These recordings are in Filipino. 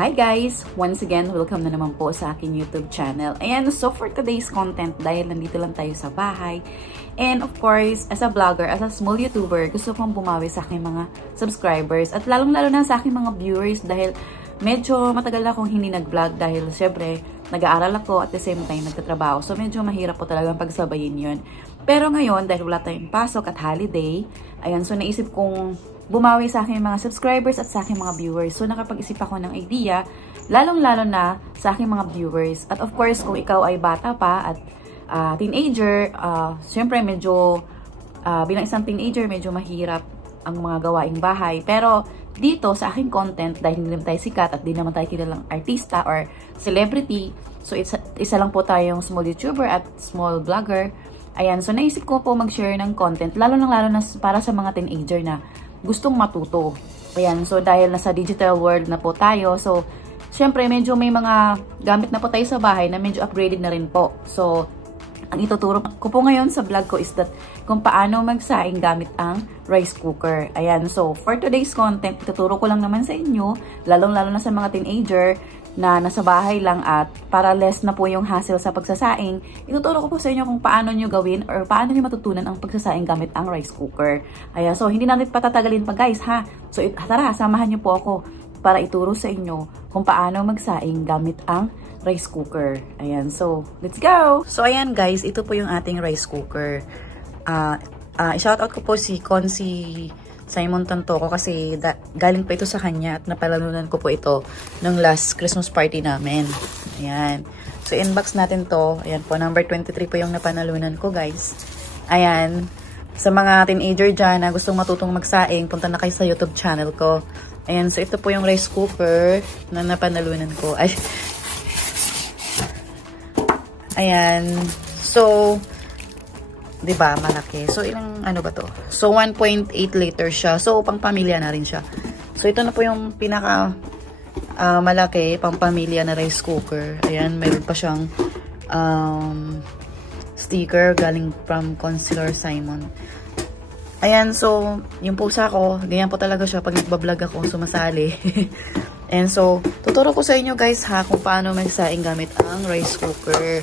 hi guys! Once again, welcome na naman po sa aking YouTube channel. Ayan, so for today's content, dahil nandito lang tayo sa bahay, and of course, as a vlogger, as a small YouTuber, gusto kong bumawi sa aking mga subscribers, at lalong-lalo na sa aking mga viewers, dahil medyo matagal akong hindi nag-vlog dahil syempre, nag-aaral ako at the same time nagtatrabaho. So, medyo mahirap po talagang pagsabayin yun. Pero ngayon, dahil wala tayong pasok at holiday, ayan, so naisip kong bumawi sa aking mga subscribers at sa aking mga viewers. So, nakapag-isip ako ng idea, lalong-lalo na sa aking mga viewers. At of course, kung ikaw ay bata pa at teenager, syempre medyo, bilang isang teenager, medyo mahirap ang mga gawaing bahay. Pero, dito sa aking content, dahil hindi naman tayo sikat at di naman tayo kilalang artista or celebrity, so isa lang po tayong small YouTuber at small vlogger. Ayan, so naisip ko po mag-share ng content, lalo na para sa mga teenager na gustong matuto. Ayan, so dahil nasa digital world na po tayo, so syempre medyo may mga gamit na po tayo sa bahay na medyo upgraded na rin po. So, ang ituturo ko po ngayon sa vlog ko is that kung paano magsaing gamit ang rice cooker. Ayan, so for today's content, ituturo ko lang naman sa inyo, lalong-lalo na sa mga teenager na nasa bahay lang at para less na po yung hassle sa pagsasaing, ituturo ko po sa inyo kung paano nyo gawin or paano nyo matutunan ang pagsasaing gamit ang rice cooker. Ayan, so hindi natin patatagalin pa guys ha. So tara, samahan nyo po ako para ituro sa inyo kung paano magsaing gamit ang rice cooker. Ayan, so let's go! So ayan guys, ito po yung ating rice cooker. I-shoutout ko po si Consi Simon Tantoco kasi galing pa ito sa kanya at napalalunan ko po ito ng last Christmas party namin. Ayan. So, inbox natin to. Ayan po, number 23 po yung napanalunan ko, guys. Ayan. Sa mga teenager dyan na gustong matutong magsaing, punta na kayo sa YouTube channel ko. Ayan. So, ito po yung rice cooker na napanalunan ko. Ay. Ayan. So, diba, malaki. So, ilang, ano ba to? So, 1.8 liter siya. So, pang pamilya na rin siya. So, ito na po yung pinaka malaki, pang pamilya na rice cooker. Ayan, mayroon pa siyang sticker galing from Consular Simon. Ayan, so, yung pusa ko, ganyan po talaga siya pag nagbablog ako, sumasali. And so, tuturo ko sa inyo guys ha, kung paano magsaing gamit ang rice cooker.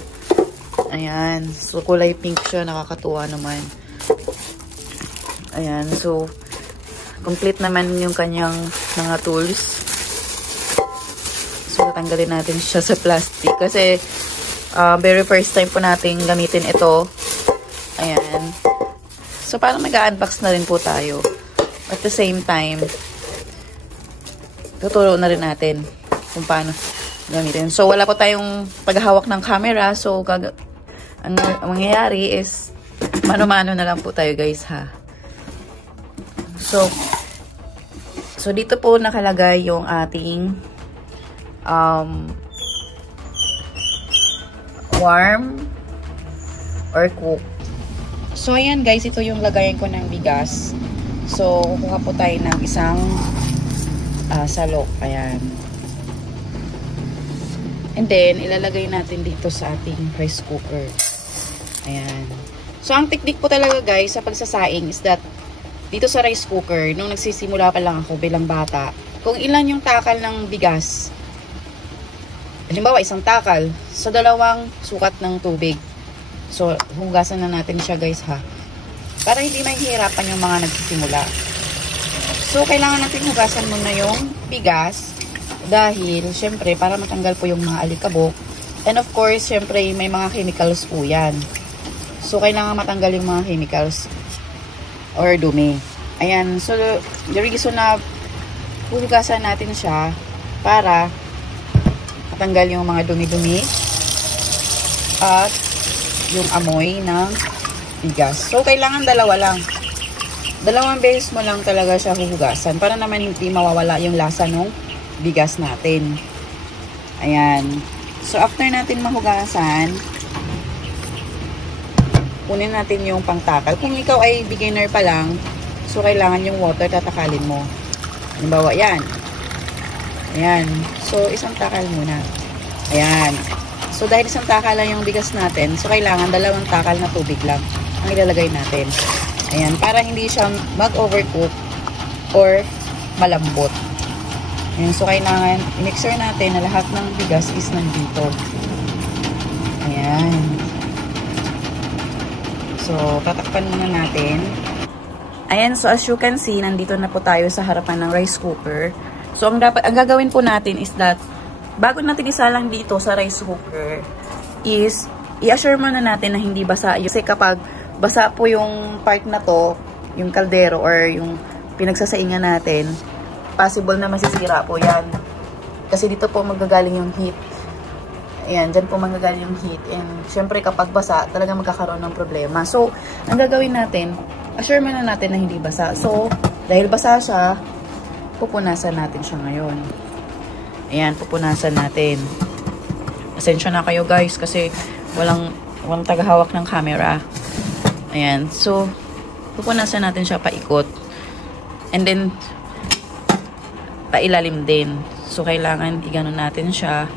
Ayan. So, kulay pink siya. Nakakatuwa naman. Ayan. So, complete naman yung kanyang mga tools. So, tatanggalin natin siya sa plastic. Kasi, very first time po natin gamitin ito. Ayan. So, parang mag-unbox na rin po tayo. At the same time, tuturo na rin natin kung paano gamitin. So, wala po tayong paghahawak ng camera. So, ang mangyayari is mano-mano na lang po tayo guys ha. So dito po nakalagay yung ating warm or cook. So ayan guys, ito yung lagayan ko ng bigas. So kukuha po tayo ng isang salok. Ayan. And then, ilalagay natin dito sa ating rice cooker. Ayan. So, ang technique po talaga guys sa pagsasaing is that dito sa rice cooker, nung nagsisimula pa lang ako bilang bata, kung ilan yung takal ng bigas, halimbawa isang takal, sa dalawang sukat ng tubig. So, hugasan na natin siya guys ha. Para hindi mahihirapan yung mga nagsisimula. So, kailangan natin hugasan muna yung bigas. Dahil, syempre, para matanggal po yung mga alikabok. And of course, syempre, may mga chemicals po yan. So, kailangan matanggal yung mga chemicals or dumi. Ayan. So, the reason na hugasan natin siya para matanggal yung mga dumi-dumi at yung amoy ng bigas. So, kailangan dalawa lang. Dalawang beses mo lang talaga siya huhugasan para naman hindi mawawala yung lasa nung bigas natin. Ayan. So, after natin mahugasan, kunin natin yung pangtakal. Kung ikaw ay beginner pa lang, so, kailangan yung water tatakalin mo. Halimbawa, yan. Ayan. So, isang takal muna. Ayan. So, dahil isang takal lang yung bigas natin, so, kailangan dalawang takal na tubig lang ang ilalagay natin. Ayan. Para hindi siya mag-overcook or malambot. Ayan, so kailangan i-make sure natin na lahat ng bigas is nandito. Ayan. So, tatakpan muna natin. Ayan, so as you can see, nandito na po tayo sa harapan ng rice cooker. So, ang gagawin po natin is that, bago natin isalang dito sa rice cooker, is, i-assure muna natin na hindi basa. Kasi kapag basa po yung part na to, yung kaldero or yung pinagsasaingan natin, possible na masisira po yan. Kasi dito po magagaling yung heat. Ayan, dyan po magagaling yung heat. And syempre kapag basa, talaga magkakaroon ng problema. So, ang gagawin natin, assure muna natin na hindi basa. So, dahil basa siya, pupunasan natin siya ngayon. Ayan, pupunasan natin. Pasensya na kayo guys kasi walang tagahawak ng camera. Ayan, so, pupunasan natin siya paikot. And then, pailalim din. So, kailangan igano natin siya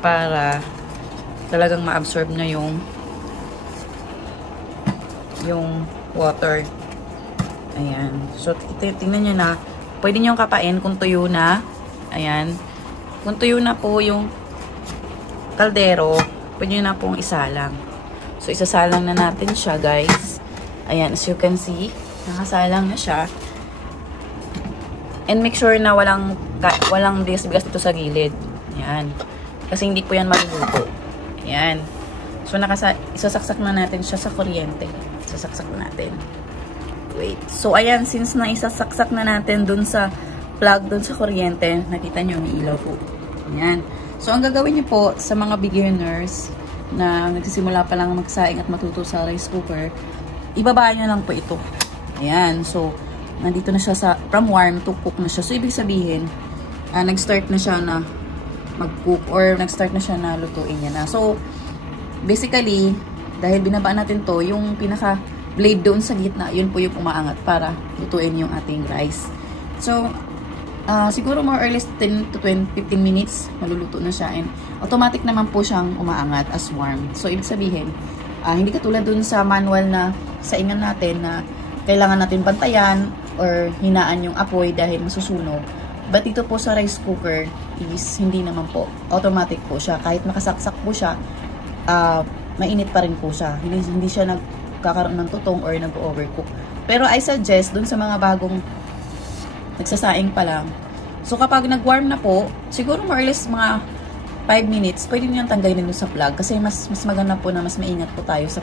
para talagang ma-absorb na yung water. Ayan. So, tingnan nyo na. Pwede nyo kapain kung tuyo na. Ayan. Kung tuyo na po yung kaldero, pwede nyo na pong isalang. So, isasalang na natin siya, guys. Ayan. As you can see, nakasalang na siya. And make sure na walang bigas dito sa gilid. Ayan. Kasi hindi po yan maluluto. Ayan. So, isasaksak na natin siya sa kuryente. Isasaksak na natin. Wait. So, ayan. Since na isasaksak na natin dun sa plug, dun sa kuryente, nakita nyo, may ilaw po. Ayan. So, ang gagawin nyo po sa mga beginners na nagsisimula pa lang magsaing at matuto sa rice cooker, ibaba nyo lang po ito. Ayan. So, nandito na siya from warm to cook na siya. So, ibig sabihin, nag-start na siya na mag-cook or nag-start na siya na lutuin niya na. So, basically, dahil binaba natin to, yung pinaka-blade doon sa gitna, yun po yung umaangat para lutuin yung ating rice. So, siguro more or less 10 to 15 minutes, maluluto na siya. And automatic naman po siyang umaangat as warm. So, ibig sabihin, hindi katulad doon sa manual na saingan natin na kailangan natin bantayan or hinaan yung apoy dahil masusunog. But dito po sa rice cooker is hindi naman po. Automatic po siya. Kahit makasaksak po siya, mainit pa rin po siya. Hindi siya nagkakaroon ng tutong or nag-overcook. Pero I suggest dun sa mga bagong nagsasaing pa lang. So kapag nag-warm na po, siguro more or less mga 5 minutes, pwede nyo yung tanggalin dun sa plug. Kasi mas maganda po na mas maingat po tayo sa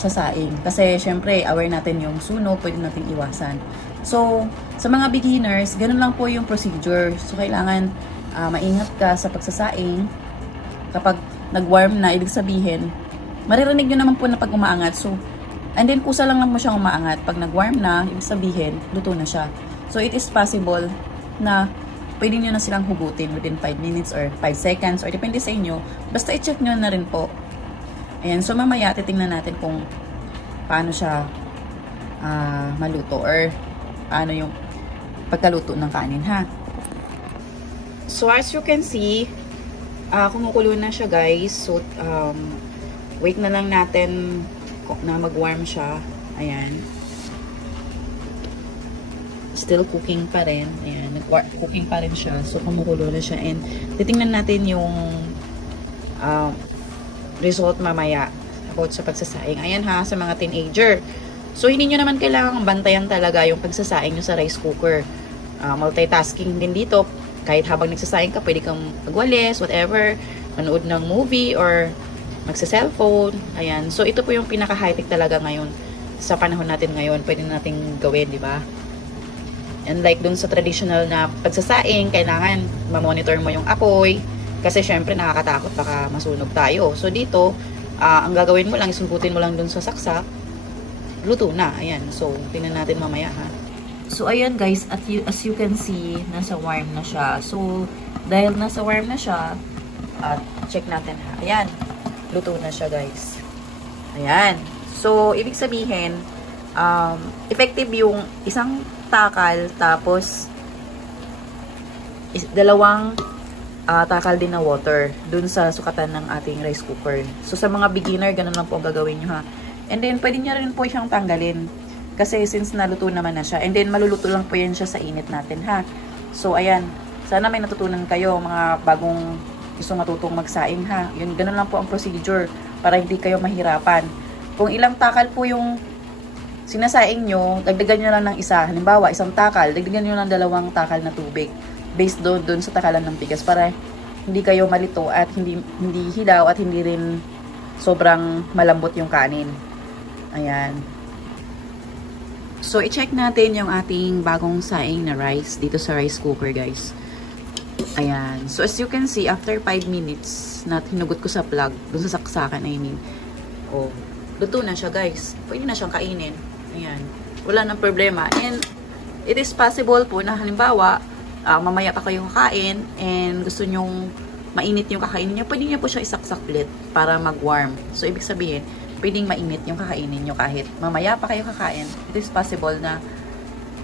sasaing. Kasi, syempre, aware natin yung sunog, pwede natin iwasan. So, sa mga beginners, ganun lang po yung procedure. So, kailangan maingat ka sa pagsasaing. Kapag nag-warm na, ibig sabihin, maririnig nyo naman po na pag umaangat. So, and then, kusa lang mo siyang umaangat. Pag nag-warm na, ibig sabihin, luto na siya. So, it is possible na pwede nyo na silang hugutin within 5 minutes or 5 seconds or depende sa inyo. Basta i-check nyo na rin po. Ayan, so mamaya titingnan natin kung paano siya maluto or paano yung pagkaluto ng kanin, ha. So as you can see, kumukulo na siya, guys. So wait na lang natin na mag-warm siya. Ayan. Still cooking pa rin. Ayan, cooking pa rin siya. So kumukulo na siya and titingnan natin yung result mamaya about sa pagsasaing. Ayan ha, sa mga teenager. So, hindi nyo naman kailangang bantayan talaga yung pagsasaing nyo sa rice cooker. Multitasking din dito. Kahit habang nagsasaing ka, pwede kang magwalis, whatever, manood ng movie, or magsa-cellphone. Ayan. So, ito po yung pinaka-high-tech talaga ngayon. Sa panahon natin ngayon, pwede nating gawin, di ba? And like dun sa traditional na pagsasaing, kailangan ma-monitor mo yung apoy. Kasi syempre nakakatakot, baka masunog tayo. So dito, ang gagawin mo lang, isungkutin mo lang dun sa saksak, luto na. Ayan. So, tingnan natin mamaya, ha. So, ayan guys, as you can see, nasa warm na siya. So, dahil nasa warm na siya, check natin, ha. Ayan. Luto na siya, guys. Ayan. So, ibig sabihin, effective yung isang takal, tapos dalawang takal din na water dun sa sukatan ng ating rice cooker. So, sa mga beginner, ganun lang po ang gagawin nyo, ha. And then, pwede nyo rin po siyang tanggalin. Kasi, since naluto naman na siya. And then, maluluto lang po yan siya sa init natin, ha. So, ayan. Sana may natutunan kayo, mga bagong gusto matutong magsaing ha. Yun, ganun lang po ang procedure para hindi kayo mahirapan. Kung ilang takal po yung sinasaing nyo, dagdagan nyo lang ng isa. Halimbawa, isang takal, dagdagan nyo lang 2 takal na tubig. Based doon sa takalan ng bigas para hindi kayo malito at hindi hilaw at hindi rin sobrang malambot yung kanin. Ayan. So, i-check natin yung ating bagong saing na rice dito sa rice cooker, guys. Ayan. So, as you can see, after 5 minutes na hinugot ko sa plug, dun sa saksakan, I mean, oh, luto na siya, guys. Pwede na siyang kainin. Ayan. Wala nang problema. And, it is possible po na halimbawa, mamaya pa kayong kakain and gusto nyong mainit yung kakainin nyo, pwede nyo po siya isaksak ulit para mag-warm. So, ibig sabihin, pwedeng mainit yung kakainin nyo kahit mamaya pa kayo kakain. It is possible na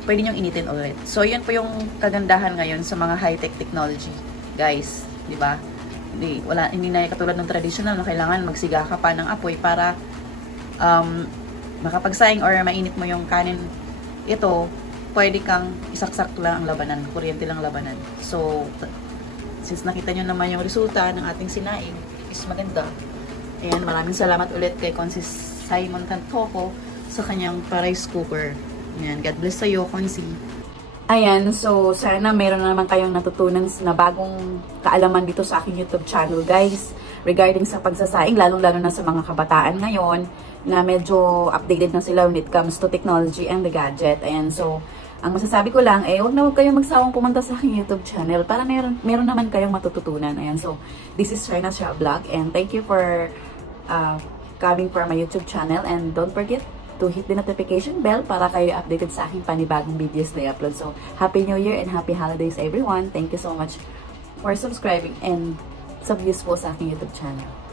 pwede nyong initin ulit. So, yun po yung kagandahan ngayon sa mga high-tech technology, guys. Diba? Hindi na katulad ng traditional na kailangan magsiga ka pa ng apoy para makapagsaing or mainit mo yung kanin. Ito, pwede kang isaksak lang ang labanan, kuryente lang labanan. So, since nakita nyo naman yung resulta ng ating sinaing, is maganda. Ayan, maraming salamat ulit kay Consi Simon Cantoco sa kanyang rice cooker. Ayan, God bless sa'yo, Consi. Ayan, so sana meron na naman kayong natutunan na bagong kaalaman dito sa aking YouTube channel, guys. Regarding sa pagsasaing, lalong-lalo na sa mga kabataan ngayon, na medyo updated na sila when it comes to technology and the gadget. Ayan, so ang masasabi ko lang, huwag na huwag kayong magsawang pumunta sa aking YouTube channel para meron naman kayong matututunan. Ayan, so this is Sharna Shah Vlog and thank you for coming for my YouTube channel and don't forget to hit the notification bell para kayo updated sa aking panibagong videos na i-upload. So, Happy New Year and Happy Holidays everyone. Thank you so much for subscribing and sa views po sa aking YouTube channel.